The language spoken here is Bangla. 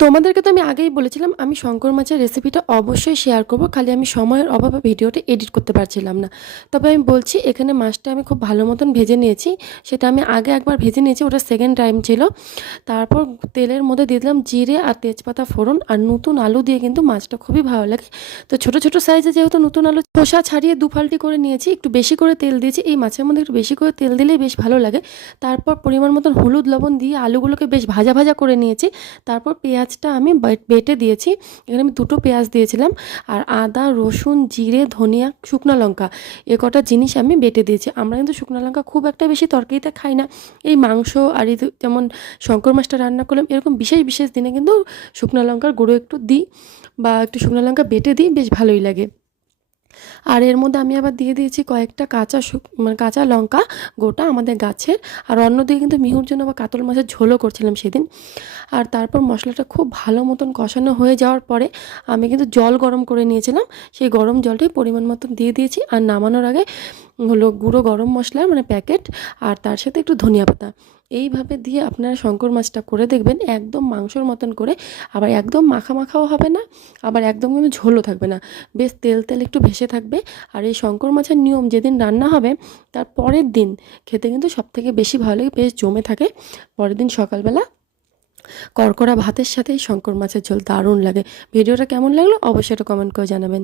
তোমাদেরকে তো আমি আগেই বলেছিলাম আমি শঙ্কর মাছের রেসিপিটা অবশ্যই শেয়ার করব, খালি আমি সময়ের অভাবে ভিডিওটা এডিট করতে পারছিলাম না। তবে আমি বলছি, এখানে মাছটা আমি খুব ভালো মতন ভেজে নিয়েছি। সেটা আমি আগে একবার ভেজে নিয়েছি, ওটা সেকেন্ড টাইম ছিল। তারপর তেলের মধ্যে দিয়ে দিলাম জিরে আর তেজপাতা ফোড়ন, আর নতুন আলু দিয়ে কিন্তু মাছটা খুবই ভালো লাগে। তো ছোট ছোট সাইজে যেহেতু নতুন আলু, খোসা ছাড়িয়ে দু ফাল্টি করে নিয়েছি, একটু বেশি করে তেল দিয়েছি। এই মাছের মধ্যে একটু বেশি করে তেল দিলেই বেশ ভালো লাগে। তারপর পরিমাণ মতন হলুদ লবণ দিয়ে আলুগুলোকে বেশ ভাজা ভাজা করে নিয়েছি। তারপর পেঁয়াজটা আমি বেটে দিয়েছি। এখানে আমি দুটো পেঁয়াজ দিয়েছিলাম, আর আদা রসুন জিরে ধনিয়া শুকনো লঙ্কা এ কটা জিনিস আমি বেটে দিয়েছি। আমরা কিন্তু শুকনো লঙ্কা খুব একটা বেশি তরকারিতে খাই না। এই মাংস আর এই যেমন শঙ্কর মাছটা রান্না করলাম, এরকম বিশেষ বিশেষ দিনে কিন্তু শুকনো লঙ্কার গুঁড়ো একটু দিই, বা একটু শুকনো লঙ্কা বেটে দিই, বেশ ভালোই লাগে। আর এর মধ্যে আমি আবার দিয়ে দিয়েছি কয়েকটা মানে কাঁচা লঙ্কা গোটা আমাদের গাছের। আর অন্যদিকে কিন্তু মিহুর জন্য আবার কাতল মাছের ঝোলও করছিলাম সেদিন। আর তারপর মশলাটা খুব ভালো মতন কষানো হয়ে যাওয়ার পরে আমি কিন্তু জল গরম করে নিয়েছিলাম, সেই গরম জলটাই পরিমাণ মতন দিয়ে দিয়েছি। আর নামানোর আগে হলো গুঁড়ো গরম মশলা মানে প্যাকেট, আর তার সাথে একটু ধনিয়া পাতা এইভাবে দিয়ে আপনারা শঙ্কর মাছটা করে দেখবেন, একদম মাংসর মতন করে। আবার একদম মাখা মাখাও হবে না, আবার একদম কিন্তু ঝোলও থাকবে না, বেশ তেল তেল একটু ভেসে থাকবে। আর এই শঙ্কর মাছের নিয়ম, যেদিন রান্না হবে তার পরের দিন খেতে কিন্তু সবথেকে বেশি ভালো লাগে, বেশ জমে থাকে। পরের দিন সকালবেলা কড়কড়া ভাতের সাথে এই শঙ্কর মাছের ঝোল দারুণ লাগে। ভিডিওটা কেমন লাগলো অবশ্যই একটা কমেন্ট করে জানাবেন।